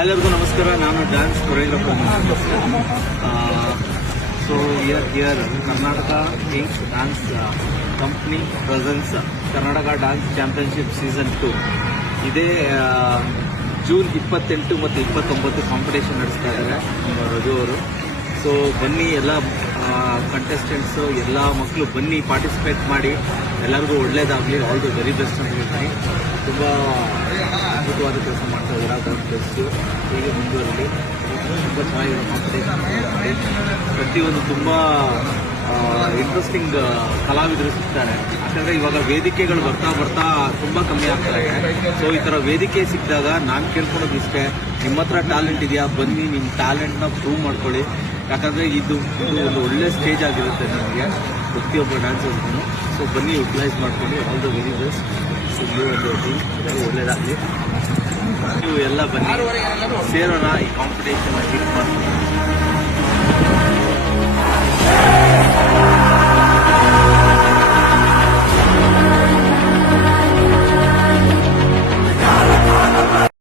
ಎಲ್ಲರಿಗೂ ನಮಸ್ಕಾರ. ನಾನು dance choreographer. So here Karnataka ink dance company presents Karnataka dance championship season 2 ಇದೇ ಜೂನ್ 28 ಮತ್ತು 29 ಕಾಂಪಿಟೇಷನ್ ನಡೆಸ್ತಾ ಇದ್ದಾರೆ ನಮ್ಮ ರಘು ಅವರು. ಸೊ ಬನ್ನಿ, ಎಲ್ಲ ಕಂಟೆಸ್ಟೆಂಟ್ಸು, ಎಲ್ಲ ಮಕ್ಕಳು ಬನ್ನಿ, ಪಾರ್ಟಿಸಿಪೇಟ್ ಮಾಡಿ, ಎಲ್ಲರಿಗೂ ಒಳ್ಳೇದಾಗಲಿ, ಆಲ್ ದಿ ವೆರಿ ಬೆಸ್ಟ್ ಅಂತ ಹೇಳ್ತೀನಿ. ತುಂಬ ಅದ್ಭುತವಾದ ಕೆಲಸ ಮಾಡ್ತಾ ಇದ್ದಾರೆ. God bless you. ಹೀಗೆ ಮುಂದುವರಲಿ. ತುಂಬ ಚೆನ್ನಾಗಿರೋ ಕಾಂಪಿಟೇಷನ್ ಮಾಡಿ, ಪ್ರತಿಯೊಂದು ತುಂಬ ಇಂಟ್ರೆಸ್ಟಿಂಗ್ ಕಲಾವಿದರು ಸಿಗ್ತಾರೆ. ಯಾಕಂದರೆ ಇವಾಗ ವೇದಿಕೆಗಳು ಬರ್ತಾ ತುಂಬ ಕಮ್ಮಿ ಆಗ್ತಾ ಇದೆ. ಸೊ ಈ ಥರ ವೇದಿಕೆ ಸಿಕ್ಕಿದಾಗ ನಾನು ಕೇಳ್ಕೊಳೋದು ಇಷ್ಟೇ, ನಿಮ್ಮ ಹತ್ರ ಟ್ಯಾಲೆಂಟ್ ಇದೆಯಾ, ಬನ್ನಿ, ನಿಮ್ಮ ಟ್ಯಾಲೆಂಟ್ನ ಪ್ರೂವ್ ಮಾಡ್ಕೊಳ್ಳಿ. ಯಾಕಂದರೆ ಇದು ಒಂದು ಒಳ್ಳೆ ಸ್ಟೇಜ್ ಆಗಿರುತ್ತೆ ನಿಮಗೆ, ಪ್ರತಿಯೊಬ್ಬ ಡ್ಯಾನ್ಸರ್ಗೂ. ಸೊ ಬನ್ನಿ, ಯುಟಿಲೈಸ್ ಮಾಡ್ಕೊಂಡು, ಆಲ್ ದ ವೆರಿ ಬೆಸ್ಟ್. ಒಳ್ಳೇದಾಗಲಿ. ನೀವು ಎಲ್ಲ ಬನ್ನಿ, ಸೇರೋಣ, ಈ ಕಾಂಪಿಟೇಷನ್ ಹಿಟ್ ಮಾಡ್ಕೊಂಡು.